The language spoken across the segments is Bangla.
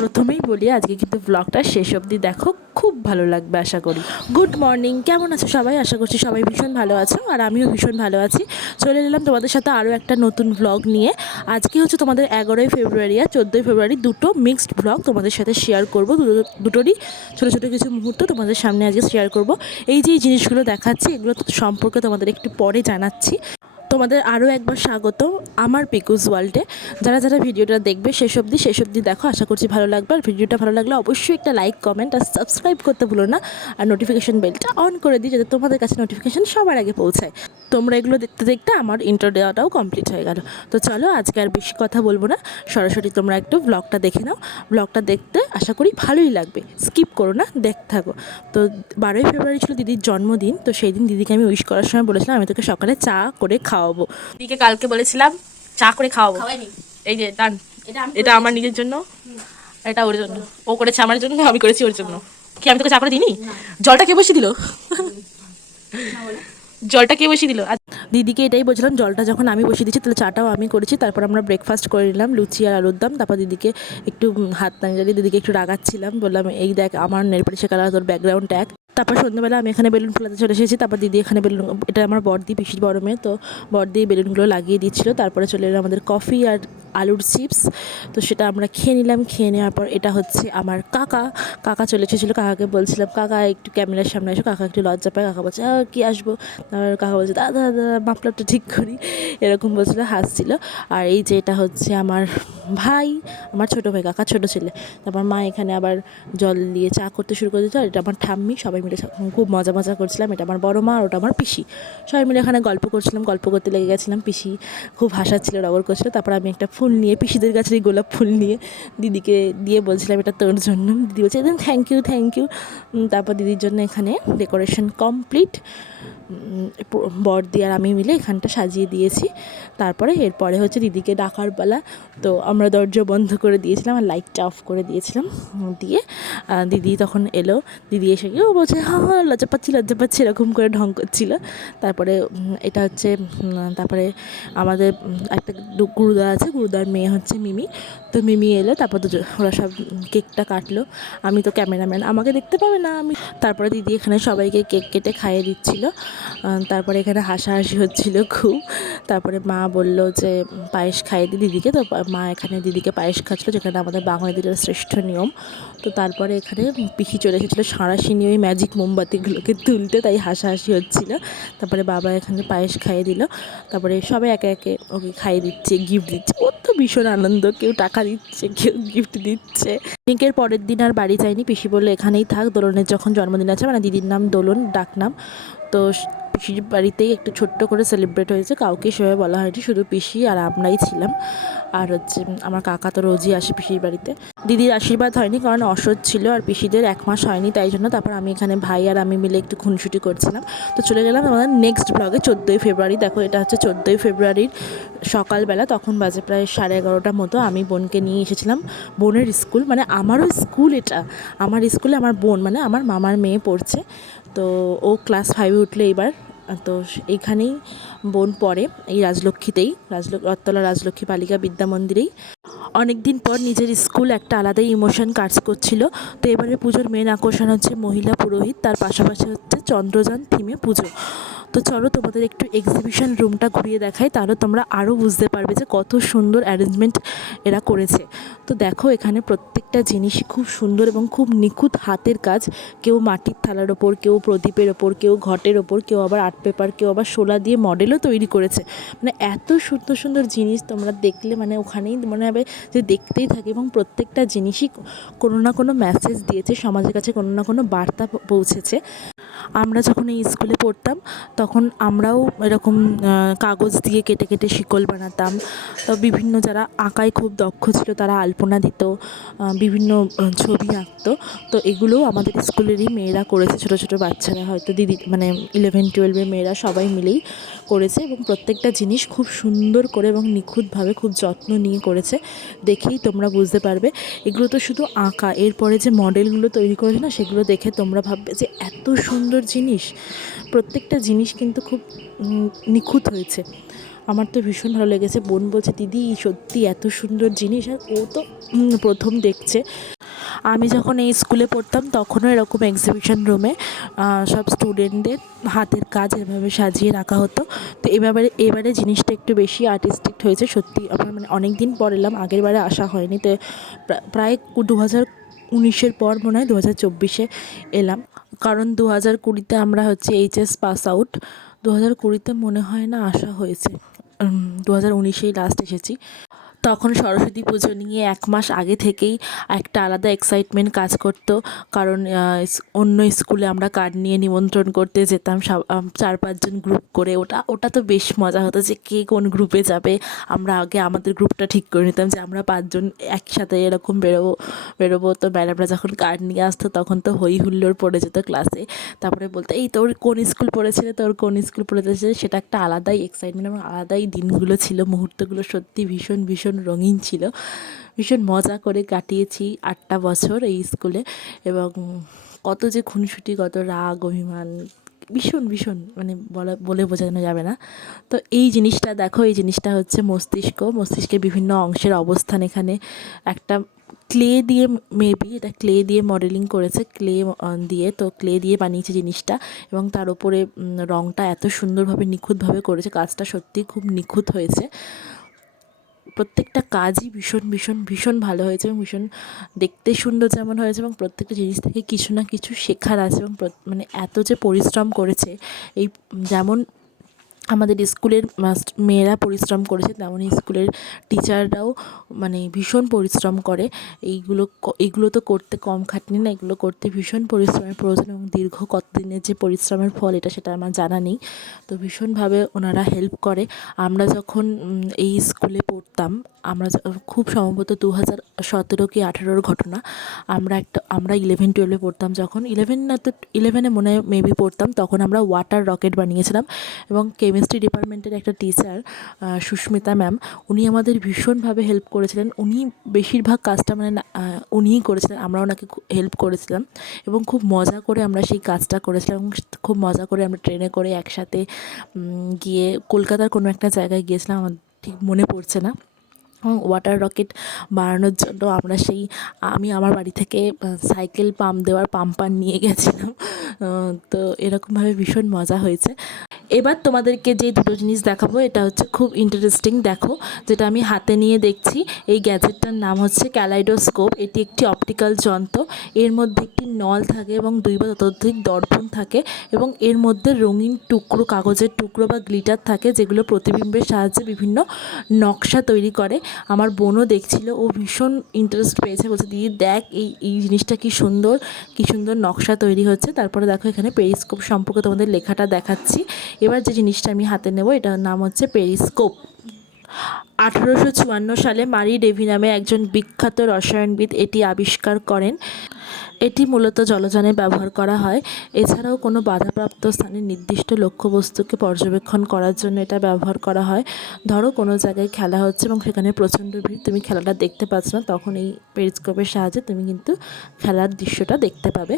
প্রথমেই বলি আজকে কিন্তু ব্লগটা শেষ অবধি দেখো, খুব ভালো লাগবে আশা করি। গুড মর্নিং, কেমন আছো সবাই? আশা করছি সবাই ভীষণ ভালো আছো, আর আমিও ভীষণ ভালো আছি। চলে এলাম তোমাদের সাথে আরও একটা নতুন ব্লগ নিয়ে। আজকে হচ্ছে তোমাদের 11ই ফেব্রুয়ারি আর 14ই ফেব্রুয়ারি দুটো মিক্সড ব্লগ তোমাদের সাথে শেয়ার করবো। দুটোরই ছোটো ছোটো কিছু মুহূর্ত তোমাদের সামনে আজকে শেয়ার করব। এই যে জিনিসগুলো দেখাচ্ছি, এগুলো সম্পর্কে তোমাদের একটু পরে জানাচ্ছি। তোমাদের আরও একবার স্বাগত আমার পিকুস ওয়ার্ল্ডে। যারা যারা ভিডিওটা দেখবে শেষ অবধি দেখো, আশা করছি ভালো লাগবে। আর ভিডিওটা ভালো লাগলে অবশ্যই একটা লাইক, কমেন্ট আর সাবস্ক্রাইব করতে ভুলো না। আর নোটিফিকেশন বেলটা অন করে দিই যাতে তোমাদের কাছে নোটিফিকেশন সবার আগে পৌঁছায়। তোমরা এগুলো দেখতে দেখতে আমার ইন্টার দেওয়াটাও কমপ্লিট হয়ে গেল। তো চলো, আজকে আর বেশি কথা বলবো না, সরাসরি তোমরা একটু ব্লগটা দেখে নাও। ব্লগটা দেখতে আশা করি ভালোই লাগবে, স্কিপ করো না, দেখতে থাকো। তো 12ই ফেব্রুয়ারি ছিল দিদির জন্মদিন। তো সেই দিন দিদিকে আমি উইশ করার সময় বলেছিলাম আমি তোকে সকালে চা করে খাওয়াবো। দিদিকে কালকে বলেছিলাম চা করে খাওয়াবো। এই যে দান, এটা আমার নিজের জন্য, এটা ওর জন্য। ও করেছে আমার জন্য, আমি করেছি ওর জন্য। কি আমি তোকে চা করে দিইনি? জলটা কে বসিয়ে দিল? জলটা কে বসিয়ে দিল? দিদিকে এটাই বলছিলাম, জলটা যখন আমি বসিয়ে দিচ্ছি তাহলে চাটাও আমি করেছি। তারপর আমরা ব্রেকফাস্ট করে নিলাম, লুচি আর আলুর দম। তারপর দিদিকে একটু হাত নাড়িয়ে দিদিকে একটু রাগাচ্ছিলাম, বললাম এই দেখ আমার নেল পালিশের কালার, তোর ব্যাকগ্রাউন্ড ট্যাগ। তারপর সন্ধ্যাবেলা আমি এখানে বেলুন ফোলাতে চলে এসেছি। তারপর দিদি এখানে বেলুন, এটা আমার বড়দি, পিসির বড় মেয়ে, তো বড়দি বেলুনগুলো লাগিয়ে দিচ্ছিলো। তারপরে চলে এলো আমাদের কফি আর আলুর চিপস। তো সেটা আমরা খেয়ে নিলাম। খেয়ে নেওয়ার পর এটা হচ্ছে আমার কাকা চলে এসেছিলো। কাকাকে বলছিলাম কাকা একটু ক্যামেরার সামনে এসো। কাকা একটু লজ্জা পায়। কাকা বলছে কি আসবো? তারপর কাকা বলছে দাদা দাদা মাফলারটা ঠিক করি, এরকম বলছিল, হাসছিল। আর এই যে এটা হচ্ছে আমার ভাই, আমার ছোটো ভাই, কাকার ছোটো ছেলে। তারপর মা এখানে আবার জল দিয়ে চা করতে শুরু করে দিত। আর এটা আমার ঠাম্মি, সবাই মিলে খুব মজা করছিলাম। এটা আমার বড় মা আর ওটা আমার পিসি। সবাই মিলে এখানে গল্প করছিলাম, গল্প করতে লেগে গেছিলাম। পিসি খুব হাসাচ্ছিল, রগর করছিল। তারপর আমি একটা ফুল নিয়ে, পিসিদের গাছের এই গোলাপ ফুল নিয়ে দিদিকে দিয়ে বলছিলাম এটা তোর জন্য। দিদি বলছে থ্যাংক ইউ। তারপর দিদির জন্য এখানে ডেকোরেশন কমপ্লিট। বড়দি আর আমি মিলে এখানটা সাজিয়ে দিয়েছি। তারপরে এরপরে হচ্ছে দিদিকে ডাকার পালা। তো আমরা দরজা বন্ধ করে দিয়েছিলাম আর লাইটটা অফ করে দিয়েছিলাম। দিয়ে দিদি তখন এলো। দিদি এসে গিয়ে ও বলছে হ্যাঁ লজ্জা পাচ্ছি এরকম করে ঢং করছিল। তারপরে এটা হচ্ছে তারপরে আমাদের একটা গুরুদা আছে, গুরুদার মেয়ে হচ্ছে মিমি। তো মিমি এলো, তারপর তো ওরা সব কেকটা কাটলো। আমি তো ক্যামেরাম্যান, আমাকে দেখতে পাবে না। তারপরে দিদি এখানে সবাইকে কেক কেটে খাইয়ে দিচ্ছিল। তারপরে এখানে হাসাহাসি হচ্ছিল খুব। তারপরে মা বলল যে পায়েস খাইয়ে দিই দিদিকে। তো মা এখানে দিদিকে পায়েস খাচ্ছিলো, যেখানে আমাদের বাঙালিদের শ্রেষ্ঠ নিয়ম। তো তারপরে এখানে পিসি চলে এসেছিলো সাঁড়াশি ওই ম্যাজিক মোমবাতিগুলোকে তুলতে, তাই হাসাহাসি হচ্ছিলো। তারপরে বাবা এখানে পায়েস খাইয়ে দিল। তারপরে সবাই একে একে ওকে খাইয়ে দিচ্ছে, গিফট দিচ্ছে। ওর তো ভীষণ আনন্দ, কেউ টাকা দিচ্ছে, কেউ গিফট দিচ্ছে। পিঙ্কের পরের দিন আর বাড়ি যায়নি। পিসি বললো এখানেই থাক, দোলনের যখন জন্মদিন আছে, মানে দিদির নাম দোলন ডাক নাম। তো পিসির বাড়িতেই একটু ছোট্ট করে সেলিব্রেট হয়েছে, কাউকে সেভাবে বলা হয়নি, শুধু পিসি আর আমরাই ছিলাম। আর হচ্ছে আমার কাকা তো রোজই আসে পিসির বাড়িতে। দিদির আশীর্বাদ হয়নি কারণ অসৎ ছিল, আর পিসিদের 1 মাস হয়নি, তাই জন্য। তারপর আমি এখানে ভাই আর আমি মিলে একটু খুনসুটি করছিলাম। তো চলে গেলাম আমাদের নেক্সট ব্লগে। 14ই ফেব্রুয়ারি, দেখো এটা হচ্ছে 14ই ফেব্রুয়ারির সকালবেলা। তখন বাজে প্রায় 11:30টার মতো। আমি বোনকে নিয়ে এসেছিলাম বোনের স্কুল, মানে আমারও স্কুল এটা। আমার স্কুলে আমার বোন, মানে আমার মামার মেয়ে পড়ছে। তো ও ক্লাস 5-এ উঠলে এবার। তো এইখানেই বোন পড়ে, এই রাজলক্ষ্মীতেই, রথতলা রাজলক্ষ্মী বালিকা বিদ্যা মন্দিরেই। অনেক দিন পর নিজের স্কুল, একটা আলাদাই ইমোশন কাজ করছিল। তো এবারে পুজোর মেন আকর্ষণ হচ্ছে মহিলা পুরোহিত, তার পাশাপাশি হচ্ছে চন্দ্রযান থিমে পুজো। তো চলো তোমাদের একটু এক্সিবিশন রুমটা ঘুরিয়ে দেখাই, তাহলে তোমরা আরও বুঝতে পারবে যে কত সুন্দর অ্যারেঞ্জমেন্ট এরা করেছে। তো দেখো এখানে প্রত্যেকটা জিনিসই খুব সুন্দর এবং খুব নিখুঁত হাতের কাজ। কেউ মাটির থালার ওপর, কেউ প্রদীপের ওপর, কেউ ঘটের ওপর, কেউ আবার আর্ট পেপার, কেউ আবার শোলা দিয়ে মডেলও তৈরি করেছে। মানে এত সুন্দর সুন্দর জিনিস তোমরা দেখলে মানে ওখানেই মনে হবে যে দেখতেই থাকে। এবং প্রত্যেকটা জিনিসই কোনো না কোনো মেসেজ দিয়েছে সমাজের কাছে, কোনো না কোনো বার্তা পৌঁছেছে। আমরা যখন এই স্কুলে পড়তাম তখন আমরাও এরকম কাগজ দিয়ে কেটে কেটে শিকল বানাতাম। তো বিভিন্ন যারা আঁকায় খুব দক্ষ ছিল তারা আলপনা দিত, বিভিন্ন ছবি আঁকতো। তো এগুলোও আমাদের স্কুলেরই মেয়েরা করেছে, ছোটো ছোটো বাচ্চারা, হয়তো দিদি মানে 11-12-এর মেয়েরা সবাই মিলেই করেছে। এবং প্রত্যেকটা জিনিস খুব সুন্দর করে এবং নিখুঁতভাবে খুব যত্ন নিয়ে করেছে, দেখেই তোমরা বুঝতে পারবে। এগুলো তো শুধু আঁকা, এরপরে যে মডেলগুলো তৈরি করেছে না, সেগুলো দেখে তোমরা ভাববে যে এত সুন্দর জিনিস। প্রত্যেকটা জিনিস কিন্তু খুব নিখুঁত হয়েছে। আমার তো ভীষণ ভালো লেগেছে। বোন বলছে দিদি সত্যি এত সুন্দর জিনিস, আর ও তো প্রথম দেখছে। আমি যখন এই স্কুলে পড়তাম তখনও এরকম এক্সিবিশন রুমে সব স্টুডেন্টদের হাতের কাজ এভাবে সাজিয়ে রাখা হতো। তো এবারে জিনিসটা একটু বেশি আর্টিস্টিক হয়েছে সত্যি। আমার মানে অনেক দিন পর এলাম, আগের বারে আসা হয়নি। তো প্রায় 2019-এর পর মনে হয় 2024-এ এলাম, কারণ 2020-তে আমরা হচ্ছে এইচএস পাস আউট। 2020-তে মনে হয় না আসা হয়েছে, 2019-এই লাস্ট এসেছি। তখন সরস্বতী পুজো নিয়ে 1 মাস আগে থেকেই একটা আলাদা এক্সাইটমেন্ট কাজ করতো, কারণ অন্য স্কুলে আমরা কার্ড নিয়ে নিমন্ত্রণ করতে যেতাম 4-5 জন গ্রুপ করে। ওটা তো বেশ মজা হতো যে কে কোন গ্রুপে যাবে। আমরা আগে আমাদের গ্রুপটা ঠিক করে নিতাম যে আমরা 5 জন একসাথে এরকম বেরোবো। তো ম্যাডামরা যখন কার্ড নিয়ে আসতো তখন তো হই হুল্লোড় পড়ে যেত ক্লাসে। তারপরে বলতো এই তোর কোন স্কুল পড়েছিলে, তোর কোন স্কুল পড়েছে। সেটা একটা আলাদাই এক্সাইটমেন্ট এবং আলাদাই দিনগুলো ছিল, মুহূর্তগুলো সত্যি ভীষণ ভীষণ রঙিন ছিল। ভীষণ মজা করে কাটিয়েছি 8টা বছর এই স্কুলে। এবং কত যে খুনসুটি, কত রাগ অভিমান, ভীষণ ভীষণ মানে বলে বোঝানো যাবে না। তো এই জিনিসটা দেখো, এই জিনিসটা হচ্ছে মস্তিষ্কের বিভিন্ন অংশের অবস্থান। এখানে একটা ক্লে দিয়ে, মেবি এটা ক্লে দিয়ে মডেলিং করেছে, ক্লে দিয়ে বানিয়েছে জিনিসটা। এবং তার উপরে রঙটা এত সুন্দরভাবে নিখুঁতভাবে করেছে, কাজটা সত্যিই খুব নিখুঁত হয়েছে। প্রত্যেকটা কাজই ভীষণ ভীষণ ভীষণ ভালো হয়েছে এবং ভীষণ দেখতে সুন্দর যেমন হয়েছে, এবং প্রত্যেকটা জিনিস থেকে কিছু না কিছু শেখার আছে। এবং মানে এত যে পরিশ্রম করেছে, এই যেমন আমাদের স্কুলের মেয়েরা পরিশ্রম করেছে, তেমনই স্কুলের টিচাররাও মানে ভীষণ পরিশ্রম করে। এইগুলো তো করতে কম খাটনি না, এগুলো করতে ভীষণ পরিশ্রমের প্রয়োজন, এবং দীর্ঘ কতদিনের যে পরিশ্রমের ফল সেটা আমার জানা নেই। তো ভীষণভাবে ওনারা হেল্প করে। আমরা যখন এই স্কুলে পড়তাম, খুব সম্ভবত 2017 কি 18-র ঘটনা। আমরা 11-12-এ পড়তাম, যখন 11 না তো 11-এ মনে হয় মেবি পড়তাম, তখন আমরা ওয়াটার রকেট বানিয়েছিলাম। এবং কেমিস্ট্রি ডিপার্টমেন্টের একটা টিচার সুস্মিতা ম্যাম, উনি আমাদের ভীষণভাবে হেল্প করেছিলেন। উনি বেশিরভাগ কাজটা মানে উনিই করেছিলেন, আমরা ওনাকে হেল্প করেছিলাম। এবং খুব মজা করে আমরা সেই কাজটা করেছিলাম, এবং খুব মজা করে আমরা ট্রেনে করে একসাথে গিয়ে কলকাতার কোনো একটা জায়গায় গিয়েছিলাম, আমার ঠিক মনে পড়ছে না। ওয়াটার রকেট বানানোর জন্য আমি আমার বাড়ি থেকে সাইকেল পাম্প দেওয়ার পাম্পার নিয়ে গেছিলাম। তো এরকমভাবে ভীষণ মজা হয়েছে। এবার তোমাদেরকে যে দুটো জিনিস দেখাবো, এটা হচ্ছে খুব ইন্টারেস্টিং। দেখো, যেটা আমি হাতে নিয়ে দেখছি, এই গ্যাজেটটার নাম হচ্ছে ক্যালাইডোস্কোপ। এটি একটি অপটিক্যাল যন্ত্র। এর মধ্যে একটি নল থাকে এবং 2 বা ততোধিক দর্পণ থাকে, এবং এর মধ্যে রঙিন কাগজের টুকরো বা গ্লিটার থাকে, যেগুলো প্রতিবিম্বের সাহায্যে বিভিন্ন নকশা তৈরি করে। আমার বোনও দেখছিল, ও ভীষণ ইন্টারেস্ট পেয়েছে, বলছে দিদি দেখ এই জিনিসটা কি সুন্দর নকশা তৈরি হচ্ছে। তারপরে দেখো এখানে পেরিস্কোপ সম্পর্কে তোমাদের লেখাটা দেখাচ্ছি। এবার যে জিনিসটা আমি হাতে নেব, এটার নাম হচ্ছে পেরিস্কোপ। 1854 সালে মারি ডেভি নামে একজন বিখ্যাত রসায়নবিদ এটি আবিষ্কার করেন। এটি মূলত জলযানে ব্যবহার করা হয়। এছাড়াও কোনো বাধাপ্রাপ্ত স্থানে নির্দিষ্ট লক্ষ্যবস্তুকে পর্যবেক্ষণ করার জন্য এটা ব্যবহার করা হয়। ধরো কোনো জায়গায় খেলা হচ্ছে এবং সেখানে প্রচণ্ড ভিড়, তুমি খেলাটা দেখতে পাচ্ছ না, তখন এই পেরিস্কোপের সাহায্যে তুমি কিন্তু খেলার দৃশ্যটা দেখতে পাবে।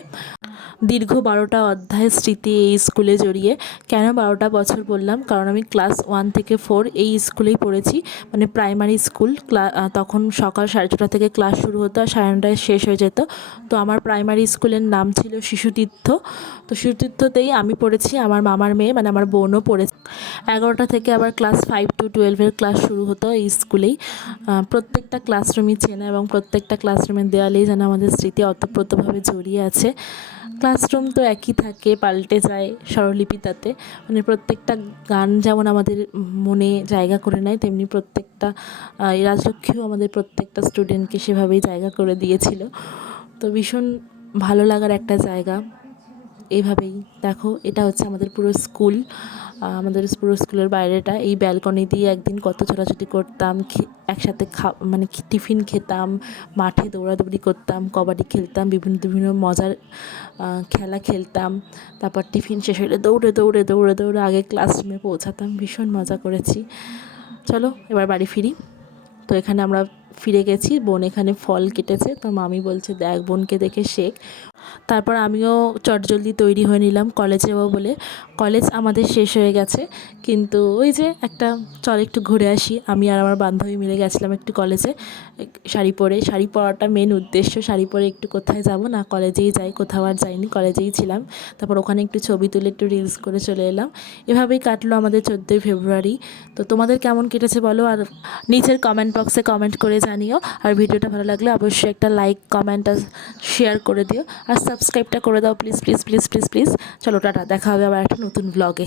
দীর্ঘ 12টা অধ্যায়ের স্মৃতি এই স্কুলে জড়িয়ে। কেন 12টা বছর বললাম, কারণ আমি ক্লাস 1 থেকে 4 এই স্কুলেই পড়েছি, মানে প্রাইমারি স্কুল। তখন সকাল 6:30 থেকে ক্লাস শুরু হতো আর 9:30টায় শেষ হয়ে যেত। তো আমার প্রাইমারি স্কুলের নাম ছিল শিশুতীর্থ। তো শিশুতীর্থতেই আমি পড়েছি, আমার মামার মেয়ে মানে আমার বোনও পড়েছে। 11টা থেকে আবার ক্লাস 5 to 12-এর ক্লাস শুরু হতো এই স্কুলেই। প্রত্যেকটা ক্লাসরুমই চেনা, এবং প্রত্যেকটা ক্লাসরুমের দেওয়ালেই যেন আমাদের স্মৃতি ওতপ্রোতভাবে জড়িয়ে আছে। ক্লাসরুম তো একই থাকে, পাল্টে যায় স্বরলিপিটাতে। মানে প্রত্যেকটা গান যেমন আমাদের মনে জায়গা করে নেয়, তেমনি প্রত্যেকটা এই রাজলক্ষ্মীও আমাদের প্রত্যেকটা স্টুডেন্টকে সেভাবেই জায়গা করে দিয়েছিল। তো ভীষণ ভালো লাগার একটা জায়গা। এইভাবেই দেখো, এটা হচ্ছে আমাদের পুরো স্কুল। আমাদের পুরো স্কুলের বাইরেটা। এই ব্যালকনি দিয়ে একদিন কত ছোটাছুটি করতাম, একসাথে মানে টিফিন খেতাম, মাঠে দৌড়াদৌড়ি করতাম, কবাডি খেলতাম, বিভিন্ন বিভিন্ন মজার খেলা খেলতাম। তারপর টিফিন শেষ হলে দৌড়ে দৌড়ে দৌড়ে দৌড়ে আগে ক্লাসরুমে পৌঁছাতাম। ভীষণ মজা করেছি। চলো এবার বাড়ি ফিরি। তো এখানে আমরা ফিরে গেছি, বোন এখানে ফল কেটেছে, তো মামি বলছে দেখ বোনকে দেখে শেখ। তারপর আমিও চটজলদি তৈরি হয়ে নিলাম কলেজে যাবো বলে। কলেজ আমাদের শেষ হয়ে গেছে, কিন্তু ওই যে একটা চল একটু ঘুরে আসি, আমি আর আমার বান্ধবী মিলে গেছিলাম একটু কলেজে শাড়ি পরে। শাড়ি পরাটা মেন উদ্দেশ্য, শাড়ি পরে একটু কোথায় যাব না, কলেজেই যাই, কোথাও আর যাইনি, কলেজেই ছিলাম। তারপর ওখানে একটু ছবি তুলে একটু রিলস করে চলে এলাম। এভাবেই কাটলো আমাদের 14ই ফেব্রুয়ারি। তো তোমাদের কেমন কেটেছে বলো, আর নিচের কমেন্ট বক্সে কমেন্ট করে জানিও। আর ভিডিওটা ভালো লাগলে অবশ্যই একটা লাইক, কমেন্ট আর শেয়ার করে দিও, আর সাবস্ক্রাইবটা করে দাও please please please please please. চলো টাটা, দেখা হবে আবার একটা নতুন ব্লগে।